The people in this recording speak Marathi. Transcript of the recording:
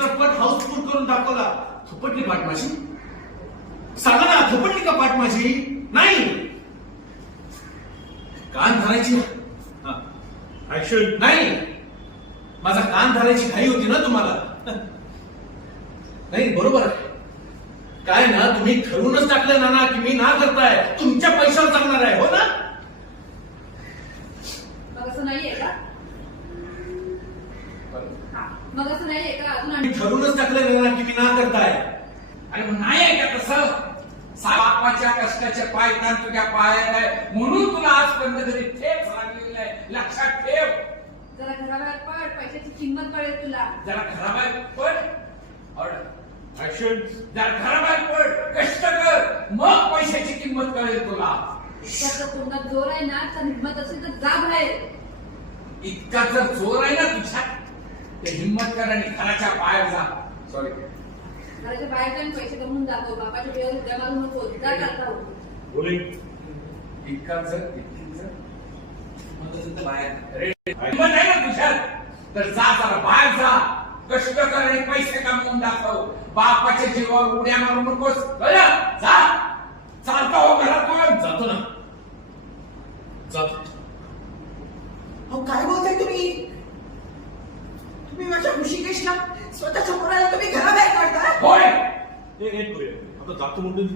चित्रपट हाऊसफुल करून दाखवला. थोपटली पाठ माझी? सांगा ना, थोपटली का पाठ माझी? नाही. कान धरायची ऍक्शन नाही. माझा कान धरायची घाई होती ना तुम्हाला. नाही बरोबर आहे. काय ना, तुम्ही ठरवूनच टाकलं ना की मी ना करताय तुमच्या पैशावर चालणार आहे, हो ना? मग असं नाहीये का? मग असं नाहीये का? अजून मी ठरवूनच टाकलं ना की मी ना करताय. अरे मग नाही आहे का तसं? बापाच्या कष्टाचे पाय ताण तुझ्या पायात आहे म्हणून तुला आजपर्यंत तरी ठेच लागलेली आहे. लक्षात ठेव. जरा घराबाहेर पड, पैशाची किंमत कळेल तुला. जरा घराबाहेर पड. Order action. जरा घराबाहेर पड, कष्ट कर, मग पैशाची किंमत कळेल तुला. इतका तोंडात जोर आहे ना, तर हिंमत असेल तर जा बाहेर. इतका जर जोर आहे ना तुझ्यात ते हिंमत कर आणि घराच्या बाहेर जा. सॉरी, घराच्या बाहेर जाऊन पैसे कमवून जातो. बापाच्या वेळेवर उद्या मारून नको. जा करता हो. इतका जर बाहेर हिंमत आहे ना तुझ्यात तर जा, जरा बाहेर जा, कष्ट कर आणि पैसे कमवून दाखव. बापाच्या जीवावर उड्या मारू नकोस. कळलं? जा. चालता हो घरातून. जातो ना, जातो. अहो काय बोलताय तुम्ही? तुम्ही माझ्या ऋषिकेशला स्वतःच्या मुलाला तुम्ही घराबाहेर काढता? होय. एक करूया आता, जातो म्हणून